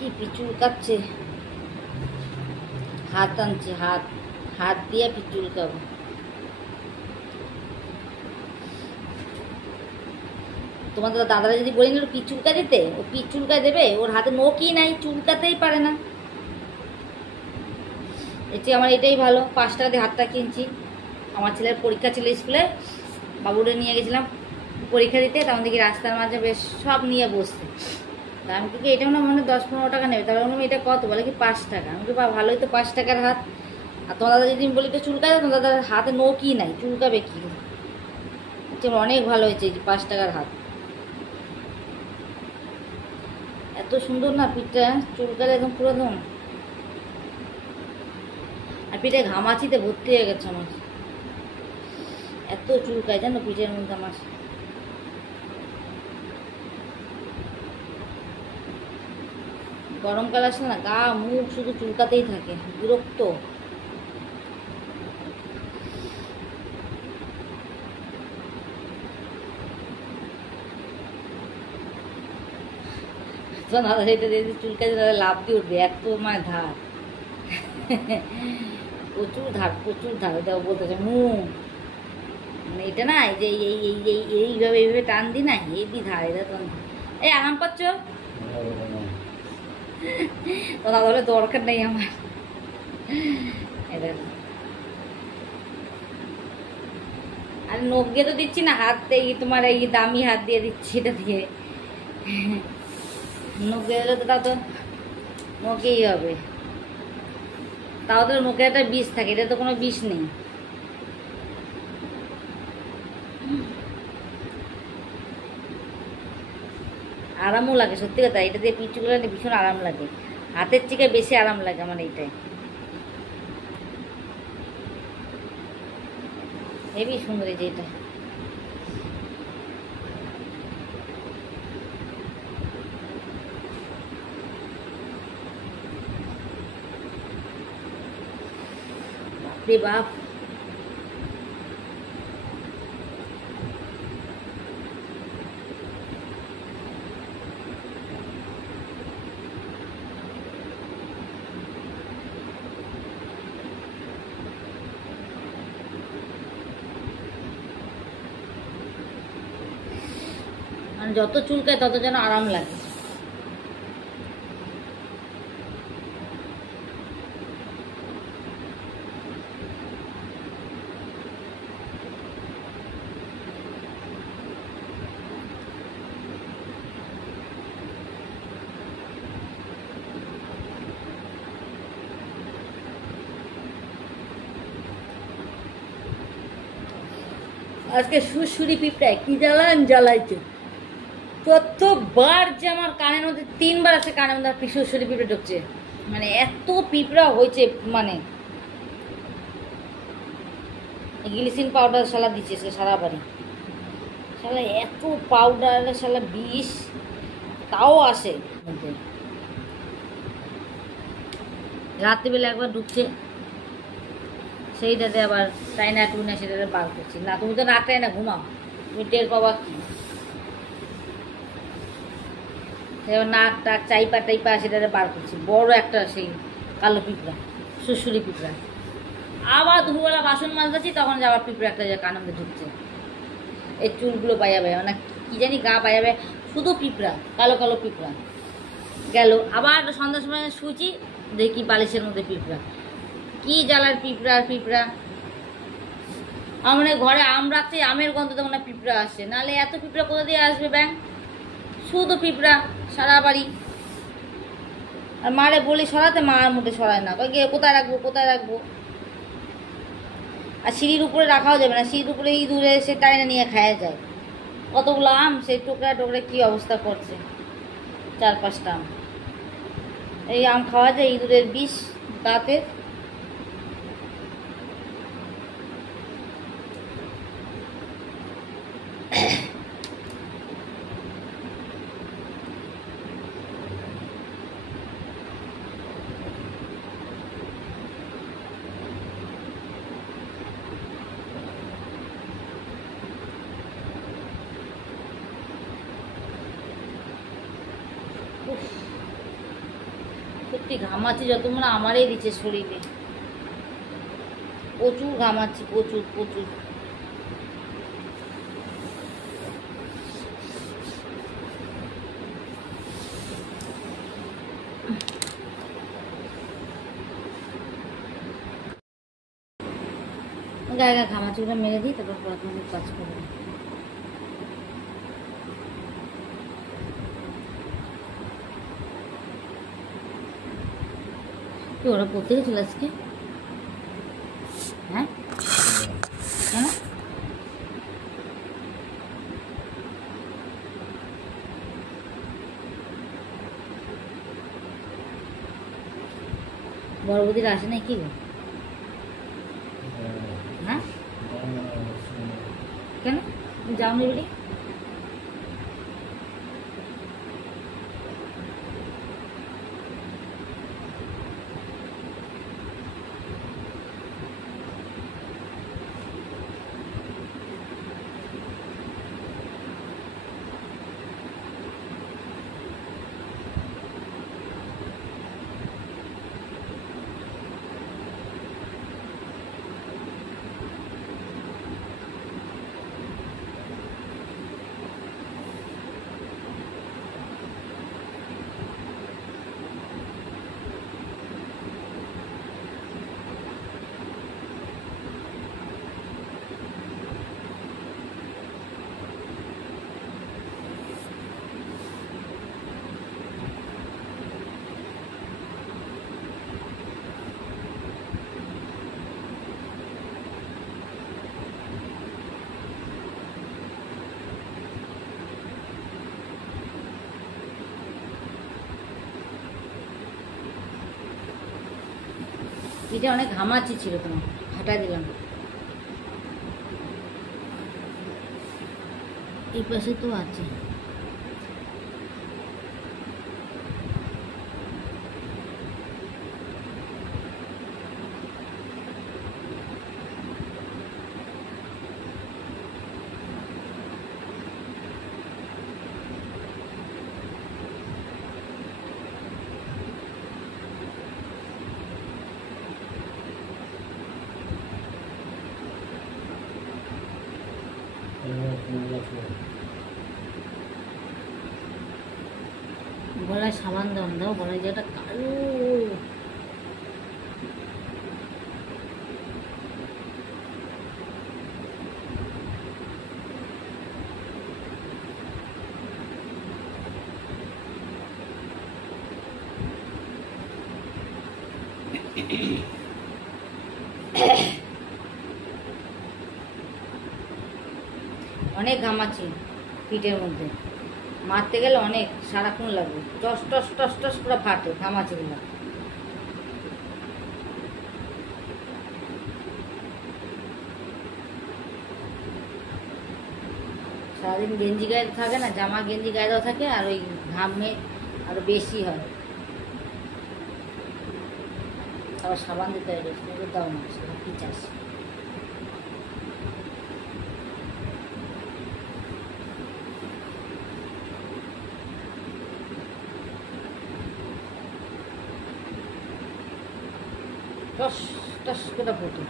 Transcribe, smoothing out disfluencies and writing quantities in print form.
কি পিচুল কাটছে, হাত আনছে, হাত হাত দিয়ে পিচুল খাবো। তোমাদের দাদারা যদি বলি না পিচুলকা দিতে, ও পিচুলকা দেবে? ওর হাতে নখই নাই, চুলকাতেই পারে না। এটি আমার এটাই ভালো, 5 টাকা দিয়ে হাতটা কিনছি। আমার ছেলের পরীক্ষা ছিল স্কুলে, বাবুরে নিয়ে গেছিলাম পরীক্ষা দিতে, তখন দেখি রাস্তার মাঝে বেশ সব নিয়ে বসছে। তা আমি কি এটাও না মনে 10-15 টাকা নেবে, তাহলে বললাম এটা কত, বলে কি 5 টাকা। আমি কি ভালোই তো 5 টাকার হাত। আর তোমার দাদা যদি বলি তো চুলকাবে, তোমার দাদার হাতে নখই নাই, চুলকাবে কি? অনেক ভালো হয়েছে এই 5 টাকার হাত, এত সুন্দর না পিঠটা, চুলকালে একদম পুরো একদম। আর পিঠে ঘামাচিতে ভর্তি হয়ে গেছে আমার, এত চুলকায় জানো পিঠের মধ্যে আমার। গরমকাল আসলে না গা মুখ শুধু চুলকাতেই থাকে, বিরক্ত। চুলকাতে তাহলে লাভ দিয়ে উঠবে, এত মানে ধার, প্রচুর ধার, প্রচুর ধার। দেখো বলতেছে মুখ, মানে এটা না এই যে এইভাবে এইভাবে টান দি না, হেবি ধার। এটা তো এই আরাম পাচ্ছ তো, তাহলে দরকার নেই আমার। এটা আর নখ দিয়ে তো দিচ্ছি না, হাত দিয়ে তোমার এই দামি হাত দিয়ে দিচ্ছি, এটা দিয়ে নখ দিয়ে দিলে তো তা তো নখেই হবে। তাও তো নখে একটা বিষ থাকে, এটা তো কোনো বিষ নেই। আরামও লাগে সত্যি কথা, এটা দিয়ে পিচুগুলো ভীষণ আরাম লাগে, হাতের থেকে বেশি আরাম লাগে আমার এইটাই। হেবি সুন্দর এই যে এটা। বাপরে বাপ, মানে যত চুলকায় তত যেন আরাম লাগে। আজকে সুরসুরি পিঁপড়ায় কি জ্বালাইছে, প্রত্যেকবার যে আমার কানের মধ্যে 3বার আছে, কানের মধ্যে সুরসুরি পিঁপড়ে ঢুকছে, মানে এত পিঁপড়া হয়েছে। মানে গ্লিসিন পাউডার শালা দিচ্ছে সারা বাড়ি, শালা এত পাউডার, শালা বিষ, তাও আসে মধ্যে। রাত্রিবেলা একবার ঢুকছে, সেইটাতে আবার টাইনা টুনা সেটাতে বার করছি না। তুমি তো নাক টাইনা ঘুমাও, তুমি টের পাবা কি? নাক টাক চাইপা টাইপা সেটাতে বার করছি, বড় একটা সেই কালো পিঁপড়া, সুরসুরি পিঁপড়া। আবার দুপুরবেলা বাসন মাজতেছি, তখন আবার পিঁপড়া একটা কানন্দে ঢুকছে, এই চুলগুলো বাইয়া বাইয়া, মানে কি জানি গা বাইয়া বাইয়া, শুধু পিঁপড়া, কালো কালো পিঁপড়া। গেল আবার সন্ধ্যার সময় শুয়েছি, দেখি বালিশের মধ্যে পিঁপড়া, কি জ্বালার পিঁপড়া পিঁপড়া। আমার ঘরে আম রাখছে, আমের গন্ধ তো মনে হয় পিঁপড়া আসে, নাহলে এত পিঁপড়া কোথা দিয়ে আসবে ব্যাং? শুধু পিঁপড়া সারা বাড়ি। আর মারে বলি সরাতে, মা আর মুখে সরায় না, গিয়ে কোথায় রাখবো কোথায় রাখবো। আর সিঁড়ির উপরে রাখাও যাবে না, সিঁড়ির উপরে ইঁদুরে সে টাইনা নিয়ে খাওয়া যায়। কতগুলো আম, সেই টুকরা টুকরা কি অবস্থা করছে, 4-5টা আম। এই আম খাওয়া যায়, ইঁদুরের বিষ দাঁতের। সত্যি ঘামাচ্ছি যত মনে হয় আমারই দিচ্ছে শরীরে, প্রচুর ঘামাচ্ছি, প্রচুর প্রচুর। গায়ে গায়ে ঘামাচিগুলো মেরে দিই, তারপর প্রাথমিক কাজ করবো। কি ওরা পড়তে গেছিল আজকে? হ্যাঁ, কেন? বড় বৌদিরা আসে নাই কি গো? হ্যাঁ, কেন যাওনি বলি? এটা অনেক ঘামাচি ছিল, তোমার হাঁটা দিলাম। এই পাশে তো আছে। গলায় সাবান দাও, গলায় যেটা কালো। অনেক ঘামাচ্ছি পিঠের মধ্যে, মারতে গেলে অনেক সারাক্ষণ লাগবে, টস টস টস টস পুরো ফাটে ঘামাচিগুলো। সারাদিন গেঞ্জি গায়ে থাকে না, জামা গেঞ্জি গায়ে দেওয়া থাকে, আর ওই ঘামে আরো বেশি হয়। আবার সাবান দিতে হয়, দাও না, সেটা কি চাষ। টস টস করে ফোটে।